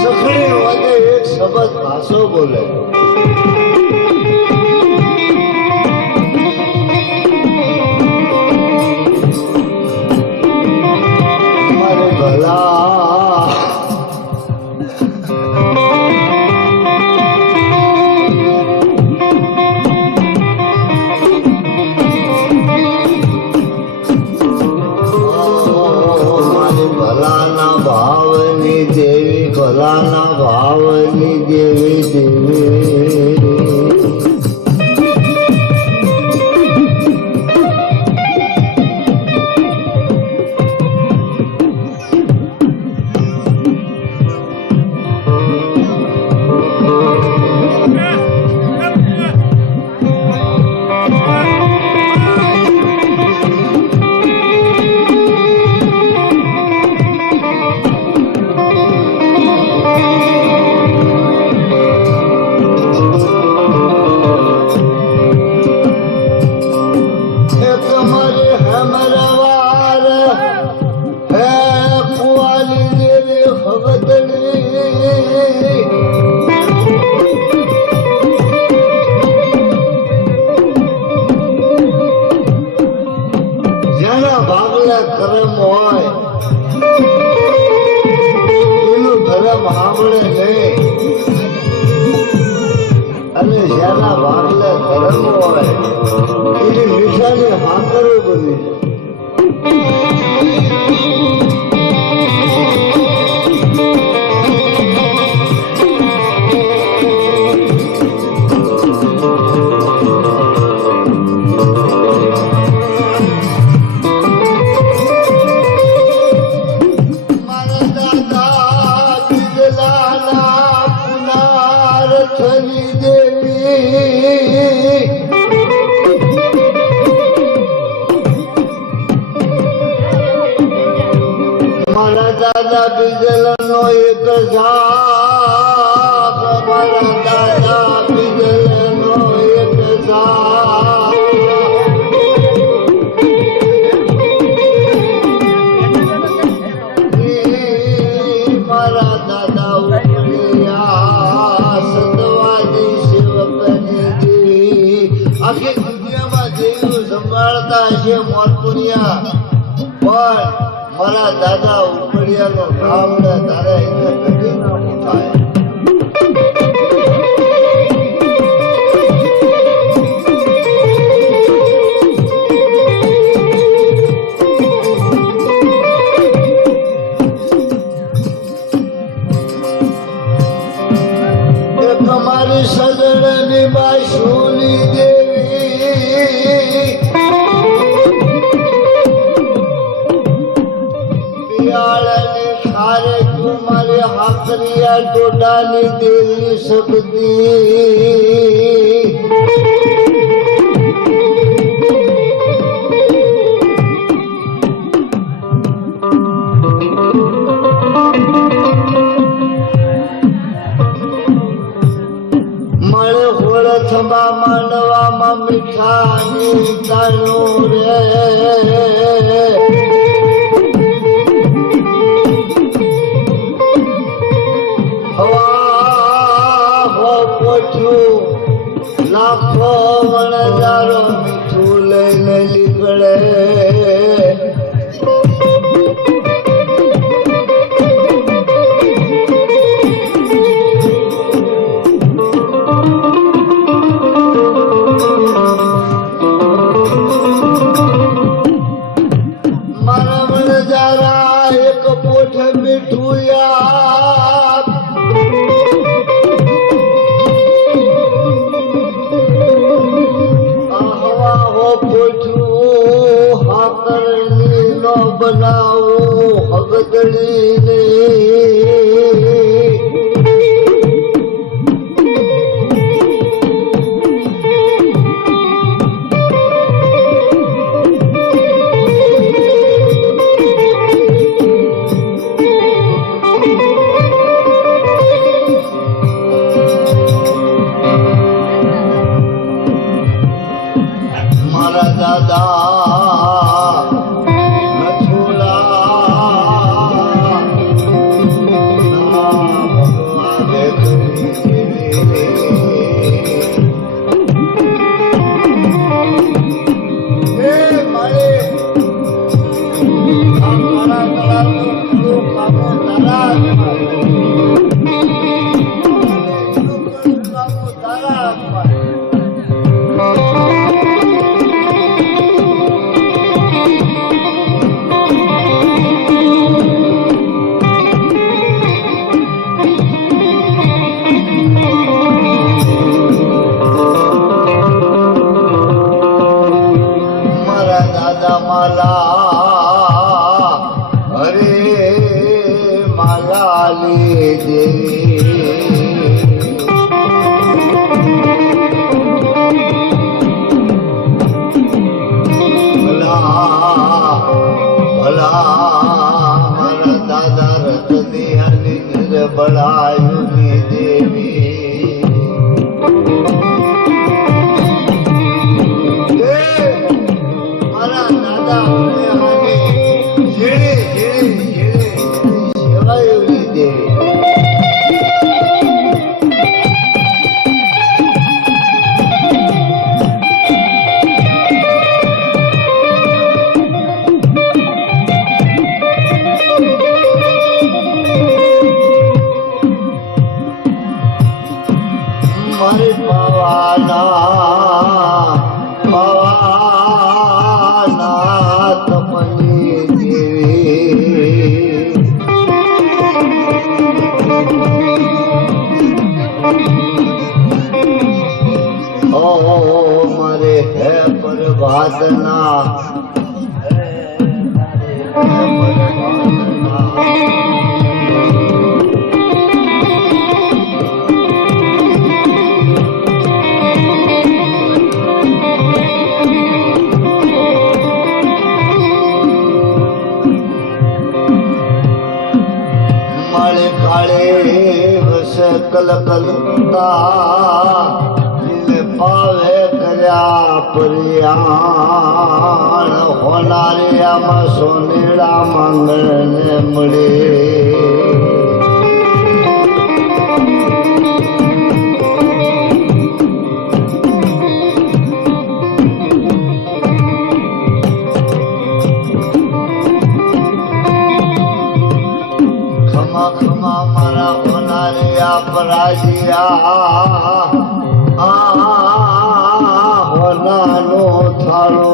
સખડી વાગે એક શબ્દ ભાષો બોલે, મારે ભલા ભલાના ભાવની દેવી, ભલાના ભાવની દેવી દેવી ધર્મ હોય એનું ધર્મ સાંભળે નહીં, અને જેના ભાગલે ધર્મ હોય એની નિશાની હાકરું બની દાદા બીજલ નો એક ઝાપ, મારા દાદા બીજલ નો એક ઝાપ, મારા દાદા ઉપડ્યા સતવાદી સેવકની દેવી. આખી દુનિયામાં જેવું સંભાળતા છે મોરપુરિયા, પણ મારા દાદા ઉપડિયાનો નામ ને તારે એને કદી નામ થાય. તમારી સજણની બાસુલી દેવી, સારે તું મારે હાકરિયા ટોડાની દેવી શક્તિ. મળે હોળથમાં માંડવામાં મીઠાની તાણું રે, લાખો વણજારો મીઠું લઈને નીકળે. મારા વણજારા એક પોઠ મીઠું યાદ, હાકરની નો બનાવું હગદડીને. દાદા નથુલા હરે માલાલી દેવી ભલા મારા દાદા રતનિયાની નિર્બળાયુની દેવી મારા દાદા સેવાયુની દેવી મારી પવાના તમની દેવી ઓ મારે હે પ્રભાતના કલકલતા પાવે કર્યા પરિયાણ હોનારિયામાં સોનેડા માંગણને મળે પરાજિયા હોનાનો થાળો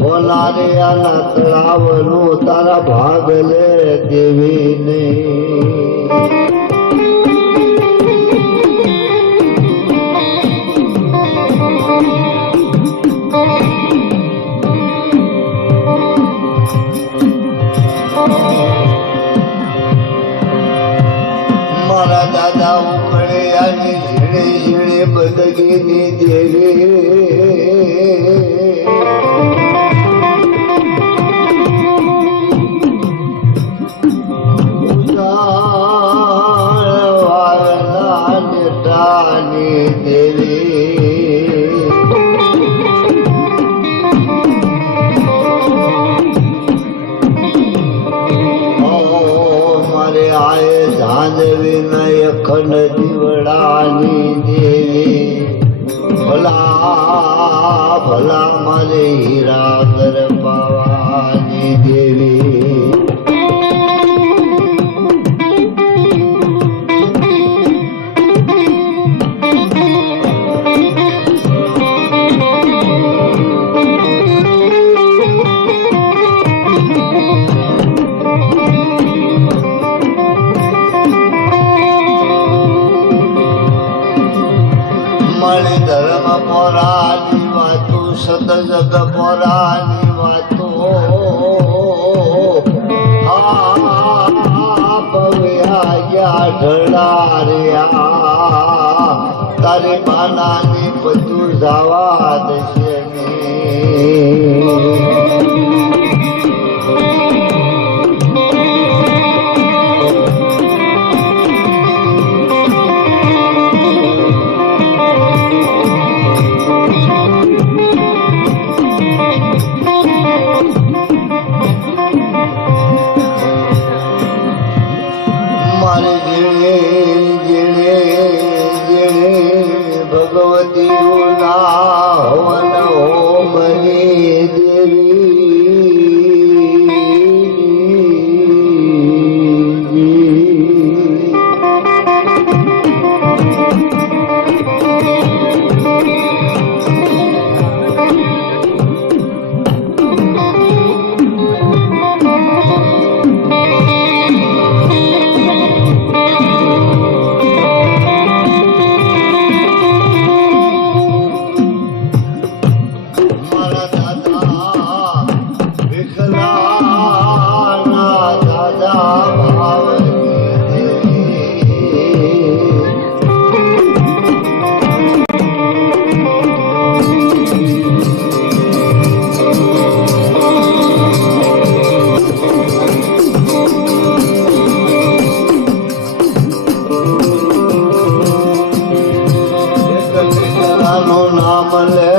હોનારિયાના તળાવનું તારા ભાગ લે દેવી નહીં મારા દાદા ઉખડે આની ઝીણે ઝીણે બદગીની દેવી વાળના નેટાની દેવી મારે આય ધાંધવી અખંડ દીવડાની દેવી ભલા ભલા મારે હીરા કર પાવાની દેવી મળી ધર્મ પોરાની વાતો સત જગ પોરાની વાતો પવ્યા ગયા ઢળાર્યા તારી માનાની બધું જવા દશે ભગવતી ના હવન હોમની રામ લે